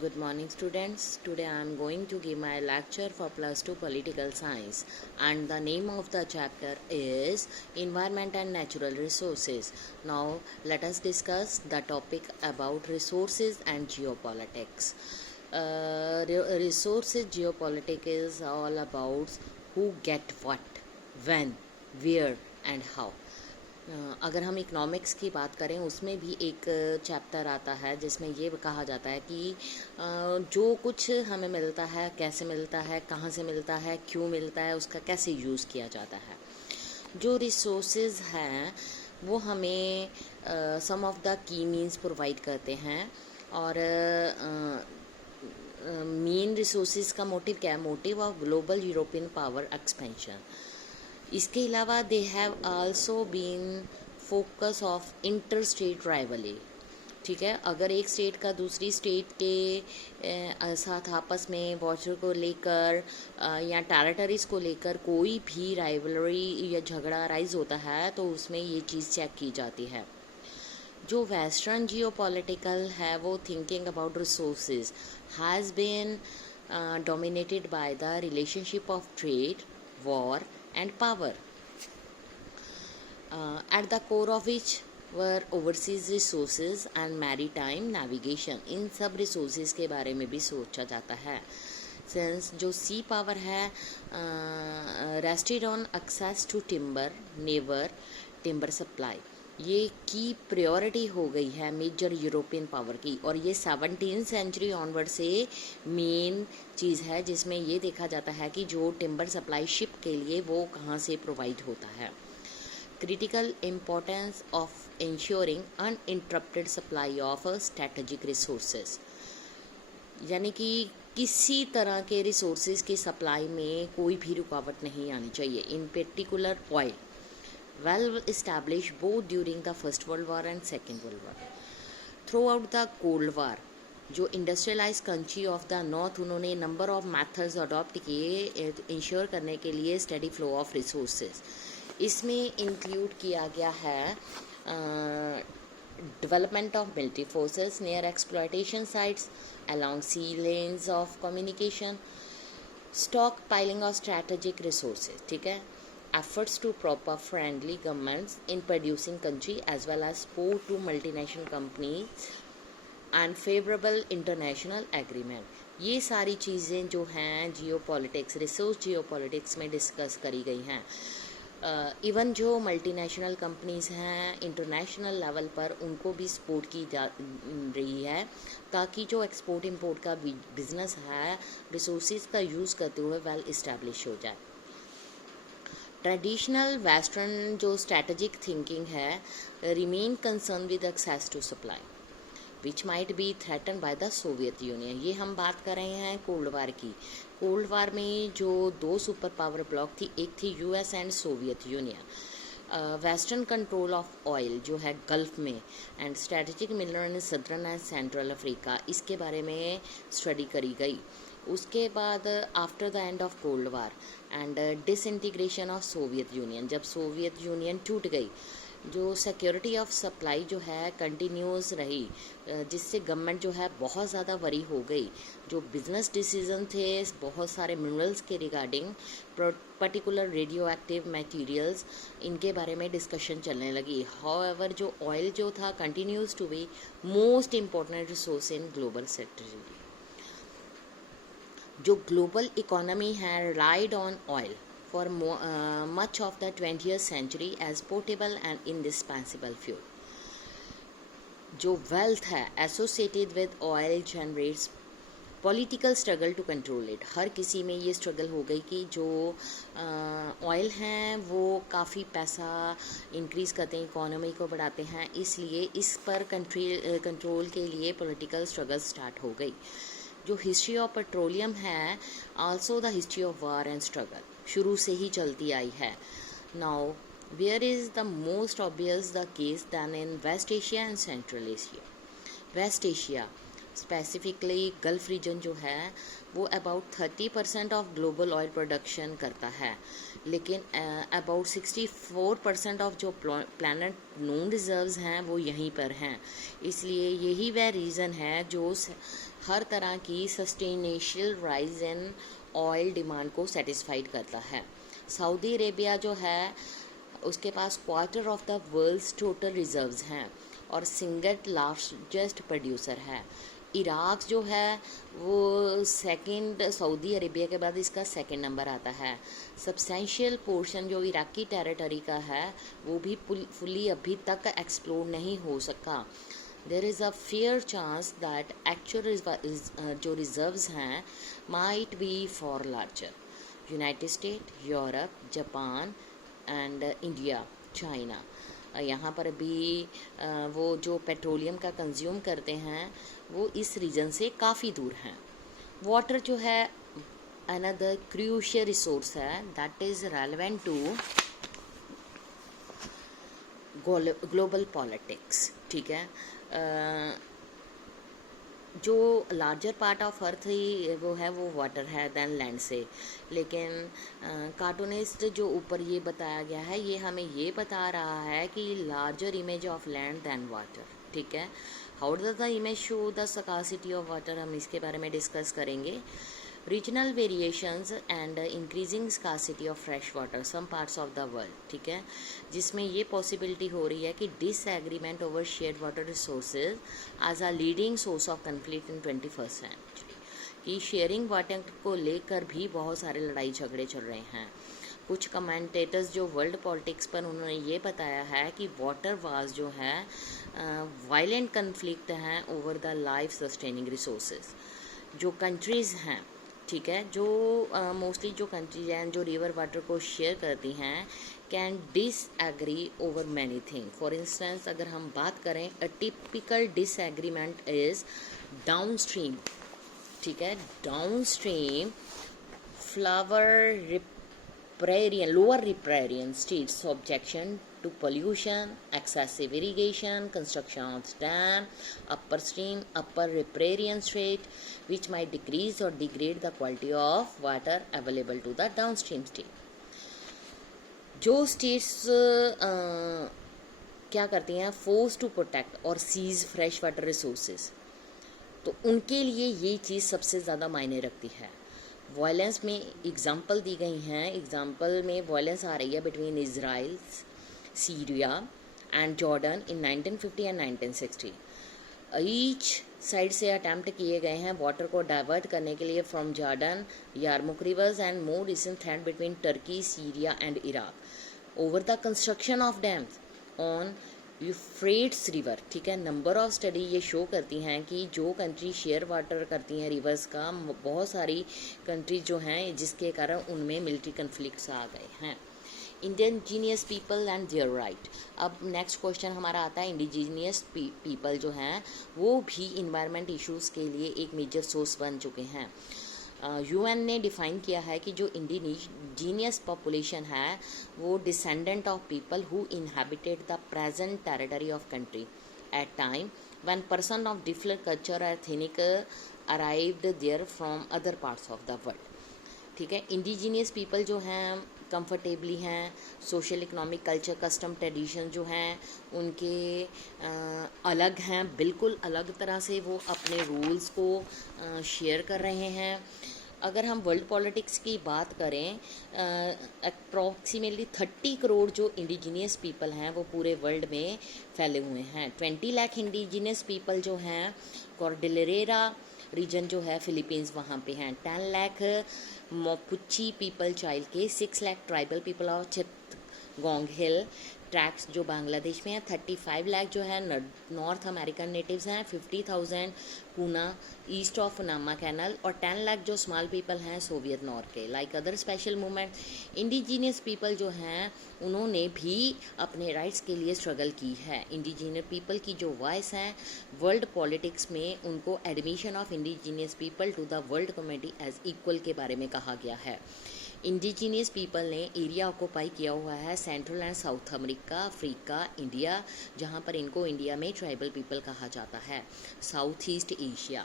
Good morning students. Today I am going to give my lecture for plus 2 political science and the name of the chapter is environment and natural resources. Now let us discuss the topic about resources and geopolitics. Resources geopolitics is all about who get what, when, where and how. अगर हम economics की बात करें उसमें भी एक chapter आता है जिसमें ये कहा जाता है कि जो कुछ हमें मिलता है कैसे मिलता है, कहाँ से मिलता है, क्यों मिलता है, उसका कैसे यूज़ किया जाता है। जो रिसोर्सेज हैं वो हमें some of the key means provide करते हैं और मेन रिसोर्सेज का मोटिव क्या है? Motive of global European power expansion. इसके अलावा they have also been focus of interstate rivalry. ठीक है, अगर एक स्टेट का दूसरी स्टेट के साथ आपस में बॉर्डर को लेकर या टेरिटरीज़ को लेकर कोई भी राइवलरी या झगड़ा राइज होता है तो उसमें ये चीज़ चेक की जाती है। जो वेस्टर्न जियोपॉलिटिकल है वो thinking about resources has been dominated by the relationship of trade, war and power, at the core of which were overseas resources and maritime navigation। इन सब resources के बारे में भी सोचा जाता है। सिंस जो सी पावर है rested on access to timber, never timber supply, ये की प्रायोरिटी हो गई है मेजर यूरोपियन पावर की और ये 17th सेंचुरी ऑनवर्ड से मेन चीज़ है जिसमें ये देखा जाता है कि जो टिम्बर सप्लाई शिप के लिए वो कहाँ से प्रोवाइड होता है। Critical importance of ensuring uninterrupted supply of strategic resources, यानी कि किसी तरह के रिसोर्सेज की सप्लाई में कोई भी रुकावट नहीं आनी चाहिए। इन particular oil well established both during the First World War and Second World War. Throughout the Cold War, जो industrialise country of the north उन्होंने नंबर ऑफ मेथड्स अडॉप्ट किए इंश्योर करने के लिए स्टडी फ्लो ऑफ रिसोर्सेज। इसमें include किया गया है development of military forces near exploitation sites along sea lanes of communication, stockpiling of strategic resources, ठीक है, efforts to prop up friendly governments in producing country as well as support to multinational companies and favorable international agreement। ये सारी चीज़ें जो हैं geopolitics, resource geopolitics में discuss करी गई हैं। इवन जो मल्टीनेशनल कंपनीज़ हैं इंटरनेशनल लेवल पर उनको भी सपोर्ट की जा रही है ताकि जो एक्सपोर्ट इंपोर्ट का बिजनेस है रिसोर्सेज का यूज़ करते हुए वेल इस्टेब्लिश हो जाए। ट्रेडिशनल वेस्टर्न जो स्ट्रेटजिक थिंकिंग है remain concern with access to supply which might be threaten by the Soviet Union. ये हम बात कर रहे हैं कोल्ड वार की। कोल्ड वार में जो दो सुपर पावर ब्लॉक थी, एक थी US and Soviet union. Western control of oil जो है गल्फ में and strategic mineral in southern and central Africa, इसके बारे में स्टडी करी गई। उसके बाद after the end of cold war and disintegration of Soviet union, जब सोवियत यूनियन टूट गई, जो सिक्योरिटी ऑफ सप्लाई जो है कंटिन्यूस रही, जिससे गवर्नमेंट जो है बहुत ज़्यादा वरी हो गई। जो बिजनेस डिसीजन थे बहुत सारे मिनरल्स के regarding, particular radio active materials, इनके बारे में डिस्कशन चलने लगी। हाउएवर जो ऑयल जो था continues to be most important resource in global strategy. जो ग्लोबल इकोनॉमी है relied on oil for much of the 20th century as portable and indispensable fuel. जो वेल्थ है associated with oil generates political struggle to control it. हर किसी में ये struggle हो गई कि जो ऑयल हैं वो काफ़ी पैसा इंक्रीज़ करते हैं, इकोनॉमी को बढ़ाते हैं, इसलिए इस पर कंट्रोल के लिए पॉलिटिकल स्ट्रगल स्टार्ट हो गई। जो हिस्ट्री ऑफ पेट्रोलियम है also the history of war and struggle शुरू से ही चलती आई है। Now where is the most obvious the case than in West Asia and Central Asia. West Asia specifically Gulf region जो है वो about 30% of global oil production करता है, लेकिन अबाउट 64% ऑफ जो प्लानट नोन रिजर्व्स हैं वो यहीं पर हैं। इसलिए यही वह रीज़न है जो हर तरह की substantial rise in oil demand को सेटिस्फाइड करता है। सऊदी अरेबिया जो है उसके पास quarter of the world's total reserves हैं और सिंगल लार्जेस्ट प्रोड्यूसर है। इराक जो है वो सेकंड, सऊदी अरेबिया के बाद इसका सेकंड नंबर आता है। सब्सटेंशियल पोर्शन जो इराकी टेरिटरी का है वो भी फुली अभी तक एक्सप्लोर नहीं हो सका। There is a fair chance that actual जो रिजर्व्स हैं might be far larger. United State, Europe, Japan and India, China, यहाँ पर भी वो जो पेट्रोलियम का कंज्यूम करते हैं वो इस रीजन से काफ़ी दूर हैं। वाटर जो है अनदर क्रूशियल रिसोर्स है that is relevant to global politics. ठीक है, जो लार्जर पार्ट ऑफ अर्थ ही वो है वो वाटर है देन लैंड से, लेकिन कार्टूनिस्ट जो ऊपर ये बताया गया है ये हमें ये बता रहा है कि larger image of land than water. ठीक है, how does the image show the scarcity of water, हम इसके बारे में डिस्कस करेंगे। Regional variations and increasing scarcity of fresh water some parts of the world. ठीक है, जिसमें ये पॉसिबिलिटी हो रही है कि disagreement over shared water resources as a leading source of conflict in 21st century, कि शेयरिंग वाटर को लेकर भी बहुत सारे लड़ाई झगड़े चल रहे हैं। कुछ कमेंटेटर्स जो वर्ल्ड पॉलिटिक्स पर उन्होंने ये बताया है कि वाटर वार्स जो है वायलेंट कन्फ्लिक्ट हैं over the life sustaining resources. जो कंट्रीज़ हैं, ठीक है, जो मोस्टली जो कंट्रीज हैं जो रिवर वाटर को शेयर करती हैं can disagree over many thing. For instance अगर हम बात करें, a typical disagreement is down stream. ठीक है, down stream flower riparian, lower riparian states objection to pollution, excessive irrigation, construction of dam, upper riparian state, which might decrease or degrade the quality of water available to the downstream state. जो states क्या करती हैं, forced to protect और seize fresh water resources, तो उनके लिए ये चीज़ सबसे ज़्यादा मायने रखती है। वायलेंस में एग्जांपल दी गई हैं, एग्जांपल में वायलेंस आ रही है between Israel, Syria and Jordan in 1950 and 1960। Each side से अटैम्प्ट किए गए हैं वाटर को डाइवर्ट करने के लिए from Jordan, Yarmuk rivers and more recent threat between Turkey, Syria and Iraq over the construction of dams on Euphrates river. ठीक है, नंबर ऑफ स्टडी ये शो करती हैं कि जो कंट्री शेयर वाटर करती हैं रिवर्स का, बहुत सारी कंट्रीज जो हैं जिसके कारण उनमें मिलिट्री कन्फ्लिक्ट्स आ गए हैं। Indigenous people and their right. अब नेक्स्ट क्वेश्चन हमारा आता है, इंडिजीनियस पीपल जो हैं वो भी इन्वायरमेंट इश्यूज़ के लिए एक मेजर सोर्स बन चुके हैं। यूएन ने डिफ़ाइन किया है कि जो इंडिजीनियस पॉपुलेशन है वो descendant of people who inhabited the present territory of country at time when person of different culture ethnic arrived there from other parts of the world. ठीक है, इंडिजीनियस पीपल जो हैं कंफर्टेबली हैं, social economic culture custom tradition जो हैं उनके अलग हैं, बिल्कुल अलग तरह से वो अपने रूल्स को शेयर कर रहे हैं। अगर हम वर्ल्ड पॉलिटिक्स की बात करें, अप्रॉक्सीमेटली 30 करोड़ जो इंडिजीनियस पीपल हैं वो पूरे वर्ल्ड में फैले हुए हैं। 20 लाख इंडिजीनियस पीपल जो हैं कॉर्डिलेरा रीजन जो है फिलीपींस वहाँ पे हैं, 10 लाख मोपुची पीपल चाइल्ड के, 6 lakh tribal people of Chittagong hill tracks जो बांग्लादेश में है, 35 लाख जो है नॉर्थ अमेरिकन नेटिव्स हैं, 50,000 पूना ईस्ट ऑफ नामा कैनल, और 10 लाख जो स्मॉल पीपल हैं सोवियत नॉर्थ के। Like other special movement, indigenous people जो हैं उन्होंने भी अपने राइट्स के लिए स्ट्रगल की है। इंडिजीनियस पीपल की जो वॉइस हैं वर्ल्ड पॉलिटिक्स में, उनको admission of indigenous people to the world community as equal के बारे में कहा गया है। इंडिजीनियस पीपल ने एरिया ऑक्यूपाई किया हुआ है central and South America, Africa, India, जहाँ पर इनको इंडिया में ट्राइबल पीपल कहा जाता है, साउथ ईस्ट एशिया,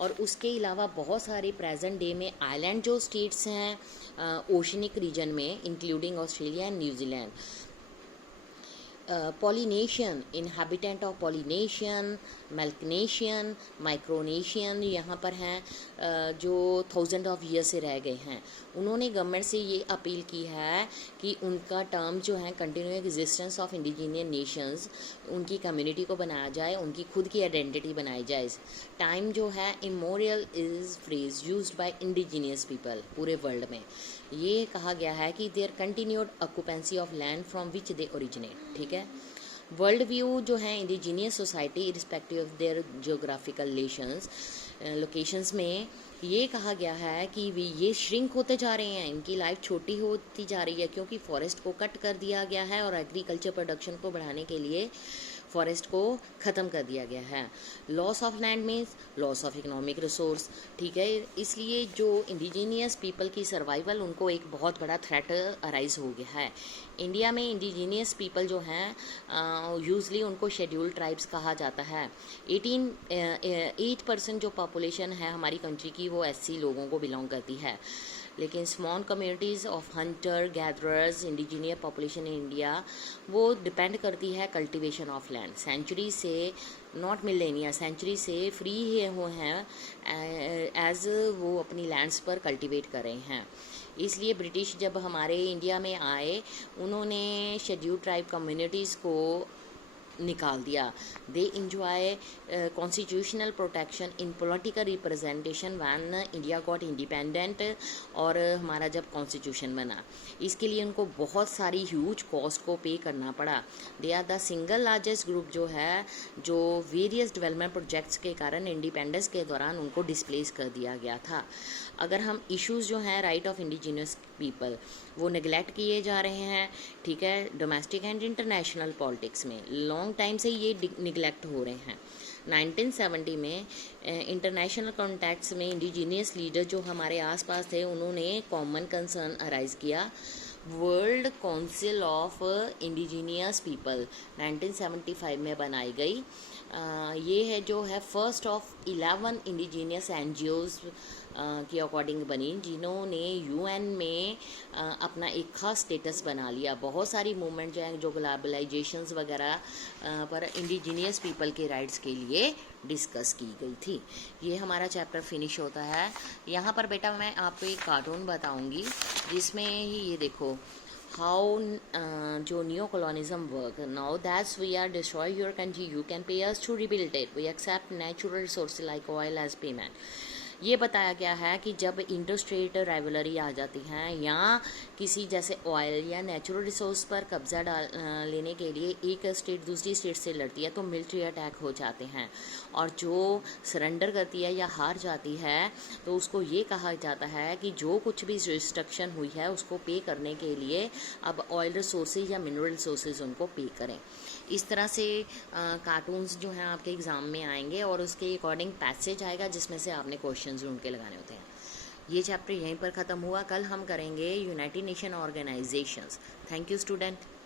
और उसके अलावा बहुत सारे प्रेजेंट डे में आइलैंड जो स्टेट्स हैं ओशनिक रीजन में, including Australia and New Zealand. Polynesian, inhabitant of Polynesian, Melanesian, Micronesian यहाँ पर हैं, जो 1000 ऑफ ईयर से रह गए हैं। उन्होंने गवर्नमेंट से ये अपील की है कि उनका टर्म जो है continue existence of indigenous Nations, उनकी कम्युनिटी को बनाया जाए, उनकी खुद की आइडेंटिटी बनाई जाए। टाइम जो है immemorial is phrase used by indigenous people पूरे वर्ल्ड में। ये कहा गया है कि their continued occupancy of land from which they originate. ठीक है, वर्ल्ड व्यू जो है indigenous society irrespective of their geographical locations में ये कहा गया है कि ये श्रिंक होते जा रहे हैं, इनकी लाइफ छोटी होती जा रही है क्योंकि फॉरेस्ट को कट कर दिया गया है और एग्रीकल्चर प्रोडक्शन को बढ़ाने के लिए फॉरेस्ट को ख़त्म कर दिया गया है। Loss of land means loss of economic resource. ठीक है, इसलिए जो इंडिजीनियस पीपल की सर्वाइवल उनको एक बहुत बड़ा थ्रेट अराइज हो गया है। इंडिया में इंडिजीनियस पीपल जो हैं यूजली उनको शेड्यूल्ड ट्राइब्स कहा जाता है। 8% जो पॉपुलेशन है हमारी कंट्री की वो एससी लोगों को बिलोंग करती है, लेकिन small communities of Hunter gatherers indigenous population in India वो डिपेंड करती है कल्टीवेशन ऑफ लैंड। सेंचुरी से, नॉट मिलेनिया, सेंचुरी से फ्री हुए हैं एज वो अपनी लैंड्स पर कल्टीवेट कर रहे हैं। इसलिए ब्रिटिश जब हमारे इंडिया में आए उन्होंने शेड्यूल्ड ट्राइब कम्युनिटीज़ को निकाल दिया। They enjoy constitutional protection in political representation when India got independent, और हमारा जब कॉन्स्टिट्यूशन बना इसके लिए उनको बहुत सारी ह्यूज कॉस्ट को पे करना पड़ा। They are the single largest group जो है जो वेरियस डेवलपमेंट प्रोजेक्ट्स के कारण इंडिपेंडेंस के दौरान उनको डिस्प्लेस कर दिया गया था। अगर हम इश्यूज़ जो हैं राइट ऑफ इंडिजिनियस पीपल वो नेगलेक्ट किए जा रहे हैं। ठीक है, डोमेस्टिक एंड इंटरनेशनल पॉलिटिक्स में लॉन्ग टाइम से ये निगलेक्ट हो रहे हैं। 1970 में इंटरनेशनल कॉन्टैक्ट्स में इंडिजीनियस लीडर जो हमारे आसपास थे उन्होंने कॉमन कंसर्न अराइज किया। World council of indigenous people 1975 में बनाई गई। ये है जो है फर्स्ट ऑफ 11 इंडिजीनियस एनजीओज के अकॉर्डिंग बनी, जिन्होंने यूएन में अपना एक खास स्टेटस बना लिया। बहुत सारी मूवमेंट जो है जो ग्लोबलाइजेशंस वगैरह पर इंडिजीनियस पीपल के राइट्स के लिए डिस्कस की गई थी। ये हमारा चैप्टर फिनिश होता है। यहाँ पर बेटा मैं आपको एक कार्टून बताऊँगी जिसमें ही ये देखो हाउ जो new colonialism work. Now that's we are destroy your country, you can pay us to rebuild it, we accept natural resource like oil as payment. ये बताया गया है कि जब इंटरस्टेट राइवलरी आ जाती हैं या किसी जैसे ऑयल या नेचुरल रिसोर्स पर कब्जा लेने के लिए एक स्टेट दूसरी स्टेट से लड़ती है तो मिलिट्री अटैक हो जाते हैं, और जो सरेंडर करती है या हार जाती है तो उसको ये कहा जाता है कि जो कुछ भी डिस्ट्रक्शन हुई है उसको पे करने के लिए अब ऑयल रिसोर्सेज या मिनरल रिसोर्सेज उनको पे करें। इस तरह से कार्टून्स जो हैं आपके एग्ज़ाम में आएंगे और उसके अकॉर्डिंग पैसेज आएगा जिसमें से आपने क्वेश्चंस ढूंढ के लगाने होते हैं। ये चैप्टर यहीं पर ख़त्म हुआ। कल हम करेंगे United nation organisations. Thank you student.